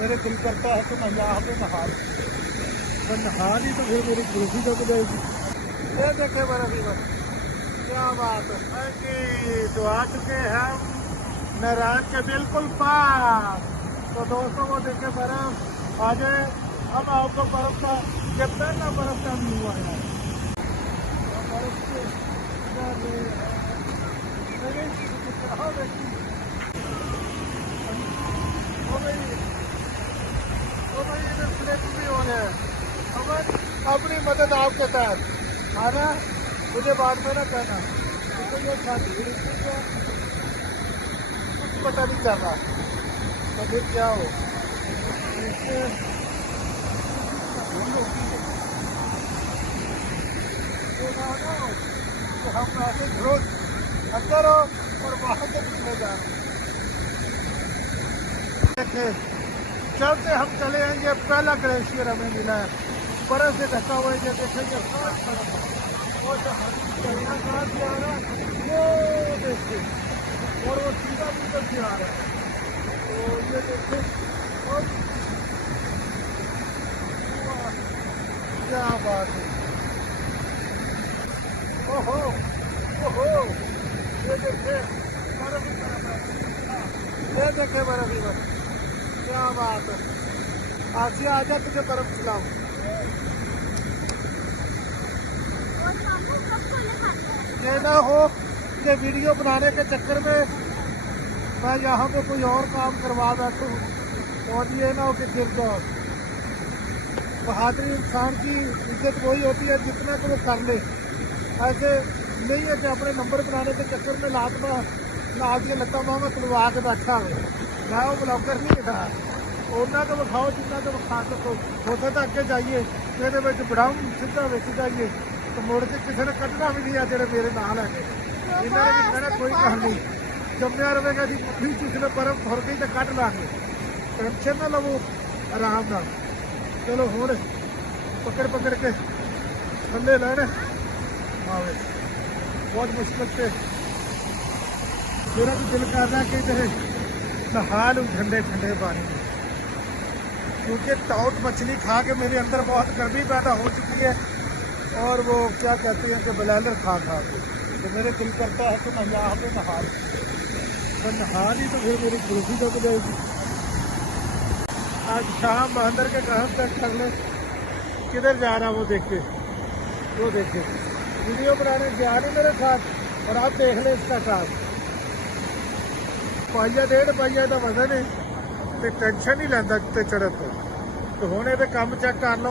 मेरे दिल करता है कि मैं यहाँ पे नहा लूं। मैं नहा ली तो फिर मेरी कुल्फी ढक जाएगी। ये देखे मेरा जीवन, क्या बात है कि तो आ चुके हैं हम नारायण के बिल्कुल पास। तो दोस्तों वो देखे बर्फ आज हम आपको बर्फ का ये पहला बर्फ का व्यू आया है। बर्फ के भी हो रहे हैं। अपनी मदद आपके तहत आना, मुझे बाद में ना कहना क्योंकि ये शादी कुछ पता नहीं चल रहा तो फिर क्या हो। तो हम ऐसे रोज अंदर हो और वहां से निकले जा रहे हैं। चलते हम चले हैं, ये पहला ग्लेशियर हमें मिला है, बर्फ से ढका हुआ है। ये देखेंगे वो देखिए, और वो सीधा भी से आ रहा है। तो ये देखिए क्या बात है। ओहो ओहो, ये देखिए बर्फ ही बर्फ है। ये देखे बर्फ ही बर्फ, क्या बात है। आसिया आजा तुझे बर्फ खिलाऊं। ये ना हो कि वीडियो बनाने के चक्कर में मैं यहाँ पे कोई और काम करवा बैठूं और ये ना हो कि गिर जाओ। बहादुरी इंसान की इज्जत वही होती है जितना कि वो कर ले। ऐसे नहीं है कि अपने नंबर बनाने के चक्कर में ला के लत्ता मामा तुलवा के बैठा हुए। मैं वो ब्लॉगर नहीं था, उन्होंने तो विखाओ जितना तो विखा सको। उसे तो अगे जाइए तो बढ़ाऊँ सीधा बेच जाइए तो मुड़ के किसी ने कटना भी नहीं है। जो मेरे नाल है इन्होंने भी कहना कोई गल नहीं, जमया रहेगा जी फिर किसी ने बर्फ खुर गई तो कट लागे, टेंशन ना लवो, आराम ना। चलो हूँ पकड़ के थले लैने आवे। बहुत मुश्किल से मेरा भी दिल कर रहा है कि इधर नहा लूँ ठंडे ठंडे पानी में, क्योंकि टाउट मछली खा के मेरे अंदर बहुत गर्मी पैदा हो चुकी है और वो क्या कहते हैं कि ब्लेंडर खा के तो मेरे दिल करता है कि मैं यहाँ पे नहा लूँ। मैं नहा ली तो फिर मेरी कुल्फी ढक जाएगी। आज शाम अंदर के काम तक कर ले। किधर जा रहा वो देखे वीडियो बनाने जा रही मेरे साथ और आप देख ले इसका काम। पाइया 1.5 पाइया का वजन है तो टेंशन नहीं लेंदा ते चढ़त तो हुण ये काम चेक कर लो।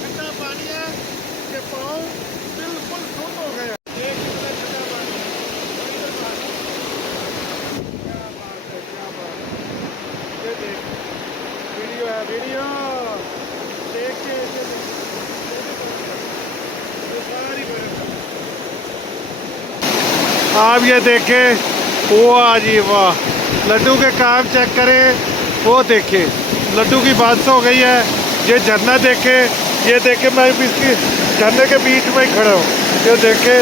ठंडा पानी है कि पाँव बिल्कुल सुन हो गया। ये देख वीडियो देख के सारी आप ये देखें। वाह जी वाह, लड्डू के काम चेक करें। वो देखे लड्डू की बात हो गई है। ये झरना देखे, ये देखे मैं भी इसकी झरने के बीच में ही खड़ा हूँ। ये देखे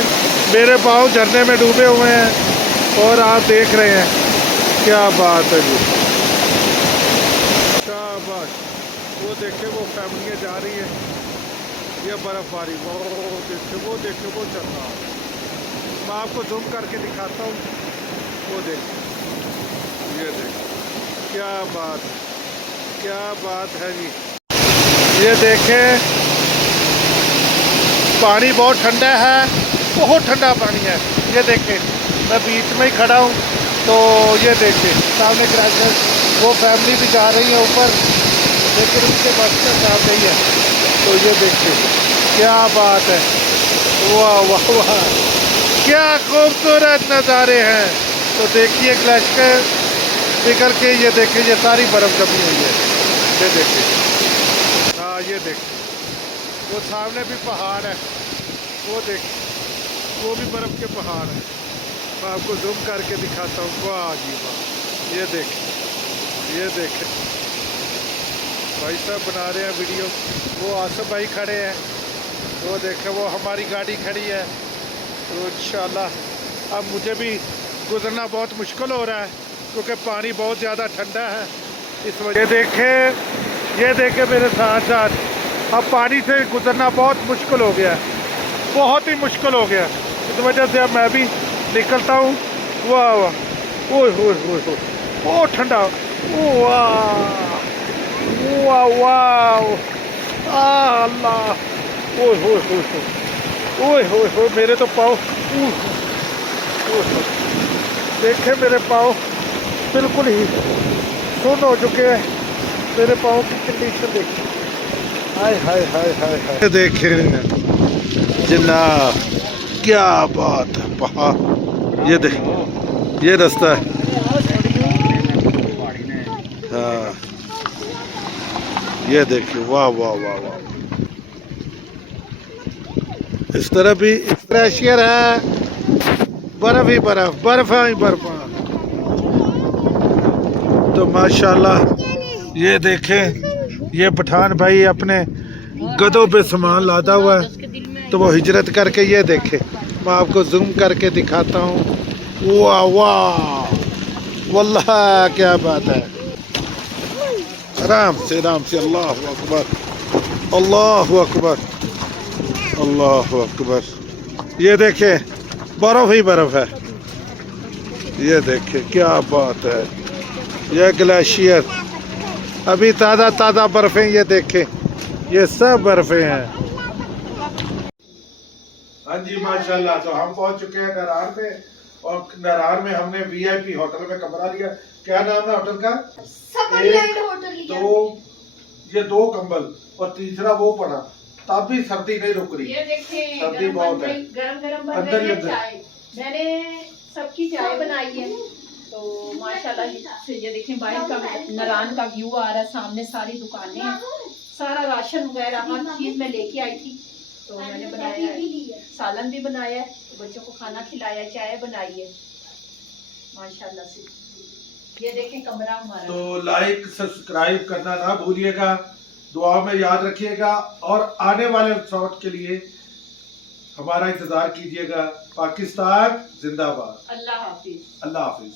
मेरे पाँव झरने में डूबे हुए हैं और आप देख रहे हैं। क्या बात है जी, क्या बात। वो देखे वो फैमिलियाँ जा रही है, ये बर्फबारी वो देखे वो चल रहा है। मैं आपको जूम करके दिखाता हूँ। वो देख, ये देख, क्या बात है जी। ये देखें पानी बहुत ठंडा है, बहुत ठंडा पानी है। ये देखें मैं बीच में ही खड़ा हूँ तो ये देखें सामने क्रैशर वो फैमिली भी जा रही है ऊपर, लेकिन उनके बस का काम नहीं है। तो ये देखें क्या बात है। वाह वाह वाह, क्या खूबसूरत नज़ारे हैं। तो देखिए ग्लेशियर पिघल के ये देखें ये सारी बर्फ़ जमी हुई है। ये देखें, हाँ ये देखें वो सामने भी पहाड़ है, वो देख वो भी बर्फ़ के पहाड़ है। मैं आपको जूम करके दिखाता हूँ। वाह जी वाह, ये देखें भाई साहब बना रहे हैं वीडियो। वो आसफ भाई खड़े हैं, वो देखें वो हमारी गाड़ी खड़ी है। तो इंशाल्लाह अब मुझे भी गुजरना बहुत मुश्किल हो रहा है क्योंकि पानी बहुत ज़्यादा ठंडा है। इस वजह ये देखे मेरे साथ साथ अब पानी से गुजरना बहुत मुश्किल हो गया है, बहुत ही मुश्किल हो गया। इस वजह से अब मैं भी निकलता हूँ। वाह वाह, ओए ओए ओए ओए, बहुत ठंडा, ओ वाह वाह वाह, अल्लाह, ओए ओए ओए ओए ओए ओए, मेरे तो पाँव, देखे मेरे पाँव बिल्कुल ही सुन्न हो चुके हैं। मेरे पाँव की कंडीशन देखिए, हाय हाय हाय हाय हाय, देखे जनाब, क्या बात है। पहाड़, ये देख, ये रास्ता है। हाँ, ये देखिए, वाह वाह वाह वाह, इस तरह भी ग्लेशियर है, बर्फ ही बर्फ, बर्फ ही बर्फ। तो माशाल्लाह ये देखें, ये पठान भाई अपने गधों पे सामान लाता हुआ है, तो वो हिजरत करके, ये देखे, मैं आपको जूम करके दिखाता हूँ। वाह वाह, वल्लाह क्या बात है। आराम से अल्लाह अकबर, अल्लाह अकबर, अल्लाह अकबर। ये देखे, बर्फ ही बर्फ है। ये देखे, क्या बात है। ये ग्लेशियर, अभी ताज़ा ताज़ा बर्फें, ये देखे, ये सब बर्फें हैं। हाँ जी माशाल्लाह। तो हम पहुंच चुके हैं नरार में, और नरार में हमने वीआईपी होटल में कमरा लिया। क्या नाम है होटल का? तो ये 2 कंबल और तीसरा वो पड़ा, तब भी सर्दी नहीं रुक रही। ये देखें, सर्दी बहुत है। गरम बन रही है चाय। मैंने सबकी चाय बनाई है, तो माशाल्लाह से ये देखें, बाहर का नरान का व्यू आ रहा है, सामने सारी दुकानें हैं, सारा राशन वगैरह हर चीज मैं लेके आई थी। तो मैंने बनाया है, सालन भी बनाया है, बच्चों को खाना खिलाया, चाय बनाई है माशाल्लाह से। ये देखें कमरा हमारा। तो लाइक सब्सक्राइब करना ना भूलिएगा, दुआ में याद रखिएगा, और आने वाले शॉट के लिए हमारा इंतजार कीजिएगा। पाकिस्तान जिंदाबाद। अल्लाह हाफिज। अल्लाह हाफिज।